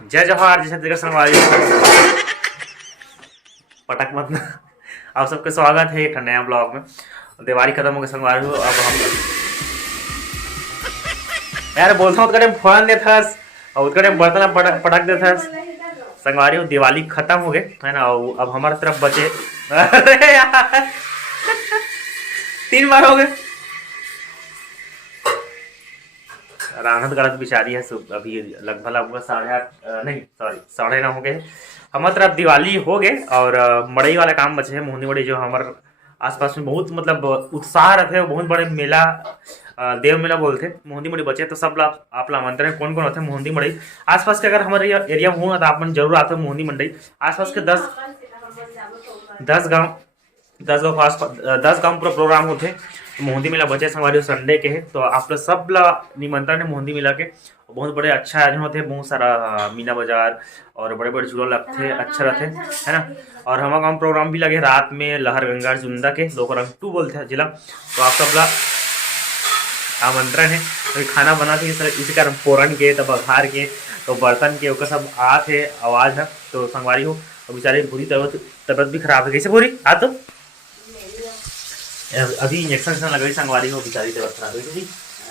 जय जवाहर जैसे देखकर संगवारी पटक मत ना। आप सबका स्वागत है एक नया ब्लॉग में। दिवाली खत्म हो गई संगवारी हो, अब हम यार बोलता हूँ उतने फोन दे था और उतने बर्तन पटक दे था संगवारी हो। दिवाली खत्म हो गए है ना, अब हमारे तरफ बचे अरे यार 3 बार हो गए। रानत गलत बिचारी है, अभी लगभग 8:30 नहीं सॉरी 9:30 हो गए। हमारे तरफ दिवाली हो गए और मड़ई वाला काम बचे है। मोहनी मड़ई जो हमारे आसपास में बहुत मतलब उत्साह रहते बहुत बड़े मेला, देव मेला बोलते मोहनी मड़ई बचे। तो सब आप आमंत्रण कौन कौन होते हैं मोहनी मड़ई आसपास के, अगर हमारे एरिया में हो तो आप जरूर आते हो मोहनी मंडई। आसपास के 10 गाँव पूरा प्रोग्राम होते। मोहंदी मेला बचे संगवारी संडे के है, तो आप लोग सब निमंत्रण है मोहंदी मेला के। बहुत बड़े अच्छा आयोजन होते हैं, बहुत सारा मीना बाजार और बड़े बड़े झूला लगते हैं, अच्छा रहते है ना। और हमारे गाँव प्रोग्राम भी लगे रात में लहर गंगा जुंदा के लोकरंग 2 बोलते हैं जिला। तो आप सब आमंत्रण है। तो खाना बनाते इसी कारण फोरन के तो बघार के तो बर्तन के ओकर सब आते आवाज़ है। तो संगवारी हो बेचारे पूरी तबियत भी खराब है। कैसे पूरी आ तो अभी इंजेक्शन लगा संगवारी हो बेचारी तबियत खराब है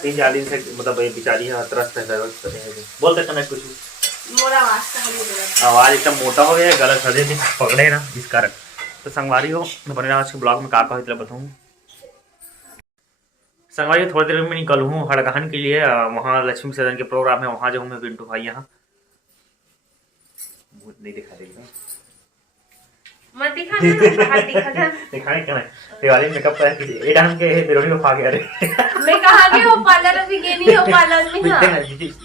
3-4 दिन से, मतलब बेचारी है त्रस्त है। बोल सकते मैं कुछ आवाज़ एकदम मोटा हो गया, गलत सदे भी पकड़े ना इस कारण। तो संगवारी हो बने आज के ब्लॉग में का कहा बताऊँ। संगवारी थोड़ी देर में निकल हूँ हड़गहन के लिए, वहाँ लक्ष्मी सदन के प्रोग्राम है, वहाँ जाऊँ मैं पिंटू भाई यहाँ। नहीं दिखा देगा मत दिखा दे दिखाने क्या है दिवाली मेकअप कर के ये डांस के हीरोइन को खा गया रे। मैं कहा कि वो पार्लर भी गई नहीं हो पार्लर में ना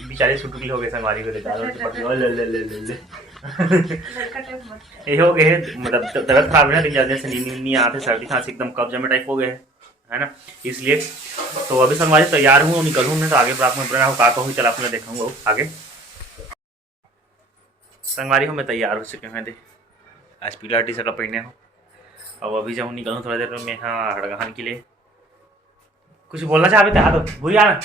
बेचारे छुटकी हो गए संगवारी को दिखाओ तो ले ले ले ले ये हो गए मतलब तबियत खराब है ना, 3-4 दिन से नींद नहीं आते, सर्दी खांसी एकदम कब्जा में टाइप हो गए है ना, इसलिए। तो अभी संगवारी तैयार हूँ निकलूँ मैं, तो आगे ब्लॉग में बना का कहूँ चला अपने देखूँगा आगे। संगवारी हो मैं तैयार हो चुके हैं, आज पीला टी शर्ट पहने हो। अब अभी जाऊँ निकलूँ थोड़ा देर में यहाँ हड़गहन के लिए। कुछ बोलना चाहते थे तो बुरी आना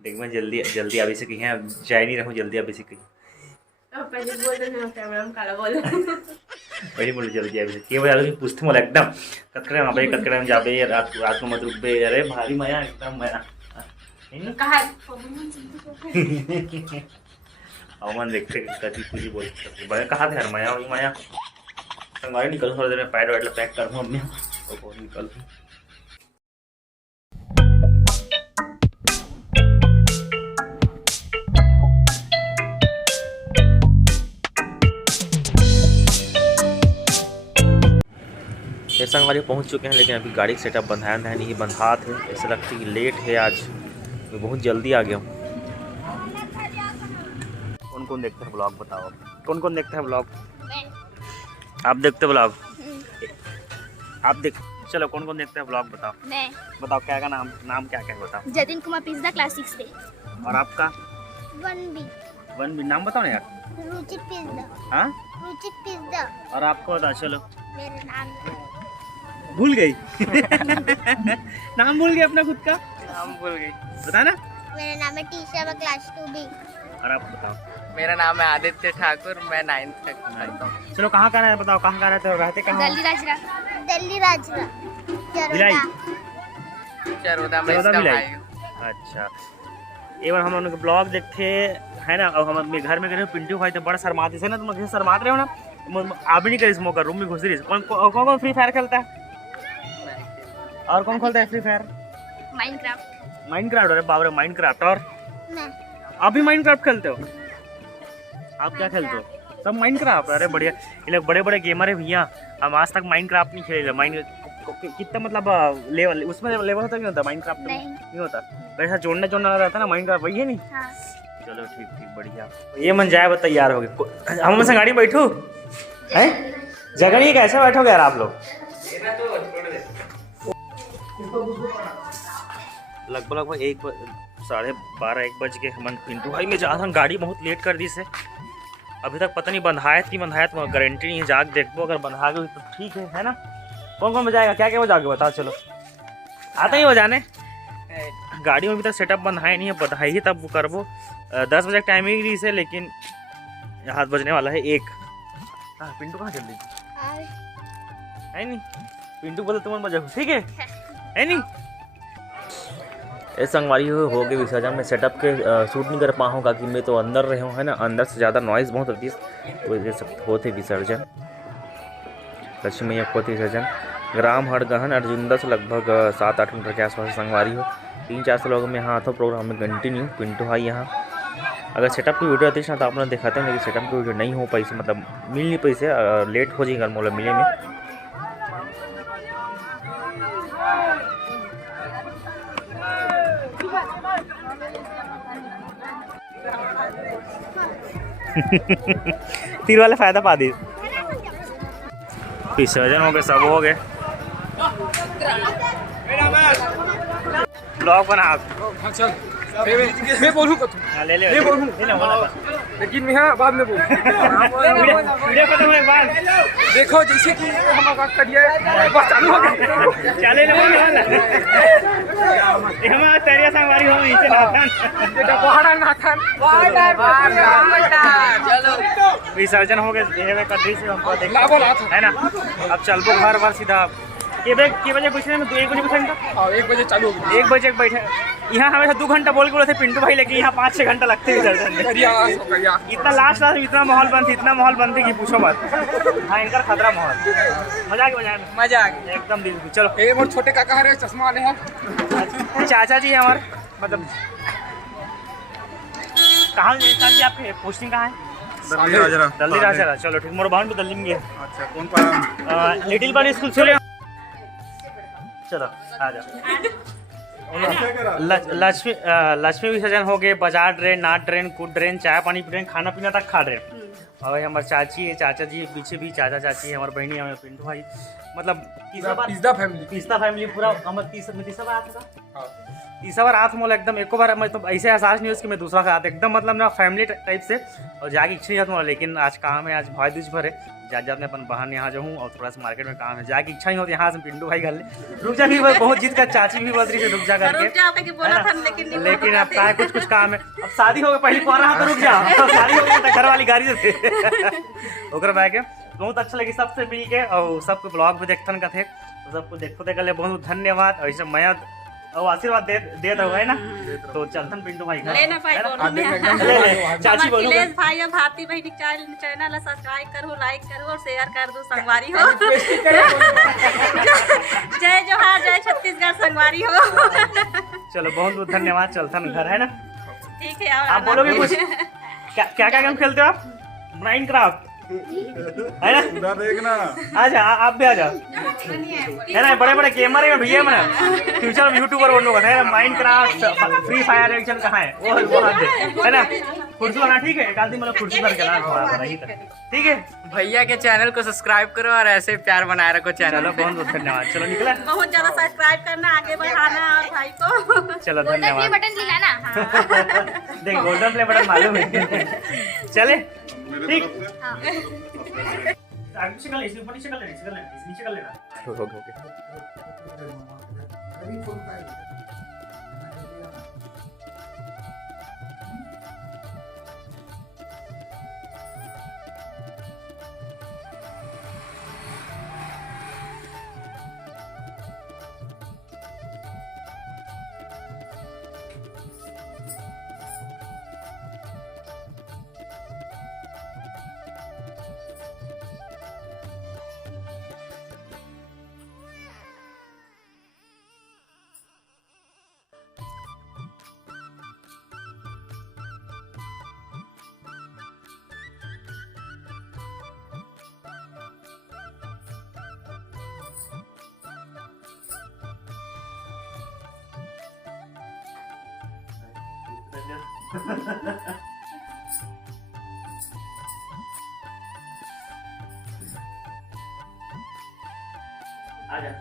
देख मैं जल्दी अभी से कहीं जाए नहीं रहूँ, जल्दी अभी से कहीं वही बोले जल्दी अभी से के बजे पूछते मोला एकदम कतकड़े में जाबे रात को मत रुकबे, अरे भारी मया एकदम मया अमन देखते कभी कुछ बोल सकते कहा थे यार मया वही मया। संगवारी निकल थोड़ी देर में पैड वैड पैक करूँ अपने तो निकल। संगवारी पहुंच चुके हैं, लेकिन अभी गाड़ी का सेटअप बंधाया नहीं बंधा थे, ऐसा लगता है कि लेट है आज, मैं बहुत जल्दी आ गया हूँ। कौन कौन देखते हैं ब्लॉग बताओ, कौन कौन देखते हैं ब्लॉग? आप देखते ब्लॉग? आप देख चलो कौन कौन देखते हैं ब्लॉग बताओ? मैं बताओ क्या का नाम क्या क्या बताओ? जतिन कुमार पिज्जा क्लास 6 से। और आपका? वन बी नाम बताओ ना यार। रुचित पिज्जा। हाँ रुचित पिज्जा। और आपको बताओ चलो। मेरा नाम भूल गई नाम भूल गई अपना खुद का नाम भूल गई, बता ना। मेरा नाम है टीशा, मैं क्लास 2B। और आप बताओ? मेरा नाम है आदित्य ठाकुर, मैं 9th तक पढ़ता हूँ। चलो कहाँ का है बताओ, कहाँ का रहते हो, रहते कहाँ? दिल्ली राजरा चरोदा में इसका भाई। अच्छा एक बार हम लोगों के ब्लॉग देखते है ना, और हम घर में गए पिंटू भाई तो बड़ा शर्माते थे ना, तुम घर शर्माते रहे हो ना, आप भी नहीं करी मौका रूम में घुस रही। कौन फ्री फायर खेलता है और कौन खेलता है फ्री फायर? माइनक्राफ्ट। अरे बाप रे माइनक्राफ्ट। और आप भी माइनक्राफ्ट खेलते हो? आप क्या खेलते हो? सब माइनक्राफ्ट। अरे बढ़िया, ये लोग बड़े बड़े गेमर है भैया, हम आज तक माइनक्राफ्ट नहीं खेले। कितना मतलब लेवल उसमें लेवल होता नहीं होता माइनक्राफ्ट में? नहीं होता, वैसा जोड़ना रहता ना माइनक्राफ्ट, वही है नहीं? हाँ। चलो ठीक बढ़िया। ये मन जाए वो तैयार हो गए, हम से गाड़ी में बैठू है जगह नहीं, कैसे बैठोगे यार आप लोग? लगभग 12:30-1 बज के हम पिंटू भाई में जा गाड़ी बहुत लेट कर दी से, अभी तक पता नहीं बंधायत की बंधायत गारंटी नहीं है, जाग देखो अगर बंधा गई तो ठीक है ना। कौन कौन बजाएगा, क्या क्या बजाओगे बताओ? चलो आता ही बजाने गाड़ी में अभी तक सेटअप बंद है नहीं है, बधाई ही तब करबो। 10 बजे टाइमिंग रही से, लेकिन हाथ बजने वाला है 1। हाँ पिंटू कहाँ चल रही है नहीं? पिंटू बोले तुम मजा ठीक है नहीं? इस संगवारी हो गए विसर्जन में सेटअप के शूट नहीं कर पाऊँ क्योंकि मैं तो अंदर रहे हूँ है ना, अंदर से ज़्यादा नॉइज़ बहुत होती है। तो ये सब होते विसर्जन, लक्ष्मी मैया होते विसर्जन। ग्राम हड़गहन अर्जुंदा से लगभग 7-8 मीटर के आसपास संगवारी हो। 3-400 लोगों में यहाँ तो प्रोग्राम में कंटिन्यू पिंटू भाई यहाँ। अगर सेटअप की वीडियो आती है ना तो आप लोग दिखाते हैं, लेकिन सेटअप की वीडियो नहीं हो पाई से, मतलब मिल नहीं पाई से, लेट हो जाएगा मोला मिले में। तीर वाले फायदा पा दी। विसर्जन हो गए, सब हो गए। ब्लॉग बना हाँ चल मैं बोलूँ का तू ले ले मैं बोलूँ लेकिन मैं हाँ बाद में बोलूँ। वीडियो खत्म होने के बाद देखो जैसे कि हम आगाज करिए बस चालू हो गया चले ना वाला हम तेरे संगवारी हो नीचे नाथन बेटा पहाड़ा नाथन चलो विसर्जन हो गए देवे का दृश्य हमको देख ला बोला था है ना। अब चलबो घर बार सीधा के बजे पूछने में 1 बजे पूछने का 1 बजे चालू हो गया 1 बजे बैठे यहाँ हमेशा 2 घंटा बोल के बोले थे पिंटू भाई, लेकिन यहाँ 5-6 घंटा लगते हैं विसर्जन में। करिया इतना लास्ट इतना माहौल बंद थी कि पूछो मत। हाँ इनका खतरा माहौल, मजा आ गया मजा आ गया एकदम दिल। चलो ए मोर छोटे काका हरे चश्मा वाले हैं चाचा जी है हमारे, मतलब कहाँ जी आपके पोस्टिंग कहाँ है? दिल्ली राजरा। चलो ठीक, मोर बहन भी दिल्ली में गए। अच्छा कौन पा लिटिल बार स्कूल चले। चलो आ जाओ। लक्ष्मी विसर्जन हो गए, बाजार ट्रेन, नाट ट्रेन, कूद ट्रेन, चाय पानी पी ट्रेन, खाना पीना तक खा रहे। और हमारे चाची है, चाचा जी पीछे भी चाचा चाची है, हमारी बहनी है पिंटू भाई, मतलब तीसरा फैमिली पूरा हमारे तीसरा बार आता था। तीसरा बार आत मोल एकदम एको बार मैं तो ऐसे एहसास नहीं हो कि मैं दूसरा का आता एकदम, मतलब ना फैमिली टाइप से। और जाके इच्छा नहीं होता, लेकिन आज काम है, आज भाई दूज भर है, जाते अपन बहन यहाँ जो हूँ और थोड़ा सा मार्केट में काम है, जाके इच्छा नहीं होती यहाँ से पिंटू भाई घर ले रुक जा भी बहुत जीत का चाची भी बदरी से रुक जा करके, लेकिन अब का कुछ काम है। अब शादी हो गई पहले कौन रहा तो रुक जा, शादी हो गई तो घर वाली गाड़ी से ओकर बैग के बहुत अच्छा लगी सबसे मिल के, और सबको ब्लॉग भी देखथन का थे, तो सबको देखो देखले बहुत धन्यवाद। ऐसे मैं और आशीर्वाद दे दो है ना, तो चलथन पिंटू भाई लेना भाई चाची बोलो भाई और भारती भाई चैनल सब्सक्राइब करो, लाइक करो और शेयर कर दो। संगवारी हो जय जोहार, जय छत्तीसगढ़, संगवारी हो। चलो बहुत बहुत धन्यवाद, चलथन घर है ना। ठीक है आप बोलोगे कुछ? क्या गेम खेलते हो आप? माइनक्राफ्ट है ना, देखना आ जा आप भी आ जाओ है ना, बड़े बड़े गेमर है भैया मैंने फ्यूचर में यूट्यूबर बोल लोग है। माइनक्राफ्ट, फ्री फायर एक्शन कहाँ है वो है ना, कुर्सी बना ठीक है, एक आदमी मतलब कुर्सी पर चला थोड़ा ही ठीक है। भैया के चैनल को सब्सक्राइब करो और ऐसे प्यार बनाए रखो चैनल। चलो बहुत बहुत धन्यवाद। चलो निकला, बहुत ज्यादा सब्सक्राइब करना, आगे बढ़ाना और भाई को चलो धन्यवाद। बटन दिलाना देख गोल्डन प्ले बटन मालूम है। चले ठीक, नीचे कर लेना।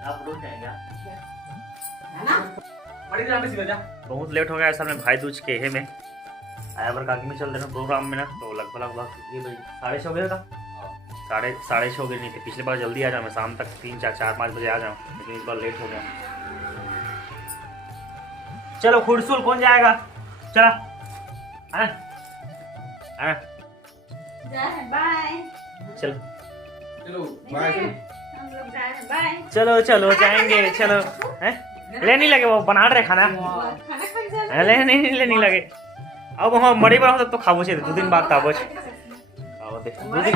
आप रोज जाएंगे बहुत लेट हो गया असल में भाई दूज के हे में आया बार काकी में चल रहे प्रोग्राम में ना, तो लगभग 6:30 हो गया था, 6:30 हो गए। नहीं थे पिछले बार जल्दी आ जाऊँ मैं, शाम तक 3-4-5 बजे आ जाऊँ, लेकिन इस बार लेट हो गया। चलो खुड़सुल कौन जाएगा? चला हाँ हाँ बाय। चलो चलो बाय। हम लोग जा रहे हैं, बाय। चलो चलो जाएंगे चलो हैं ले नहीं लगे वो बना रहे खाना खाना खा जा। ले नहीं ले नहीं लगे अब हम मड़ी पर तो खाबो छे 2 दिन बाद ताबो छे आओ दे 2 दिन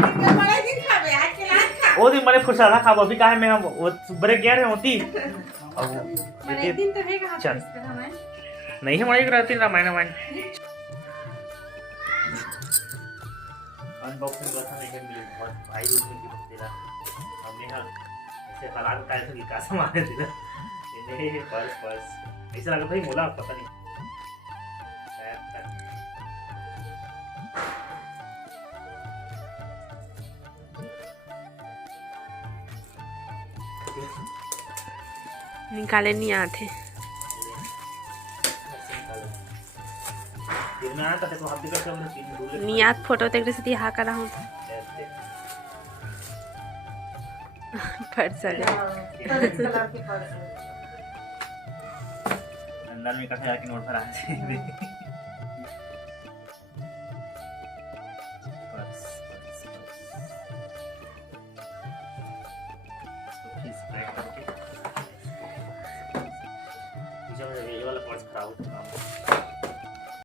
ओ दिन मरे फुर्सत था खाबो अभी काहे में हम वो ब्रेक गया रे होती अब एक दिन तो है कहां चल। पे हमें नहीं है मड़ी रहती रामायण अनबॉक्सिंग करता नहीं है मिली बहुत भाई रूप में गिफ्ट दे रहा हमने हां ऐसे हालात का ऐसे विकास मारे थे ना ये पर्स ऐसा लगा भाई मोला पता नहीं निकाले नहीं आते। में आता है तो हाथ दिखा के हमने 3 दूर नियात फोटो देख रही थी हाँ करा हूँ फट चले अंदर में कथा जाके नोट पर आ ये वाला पर्स खराब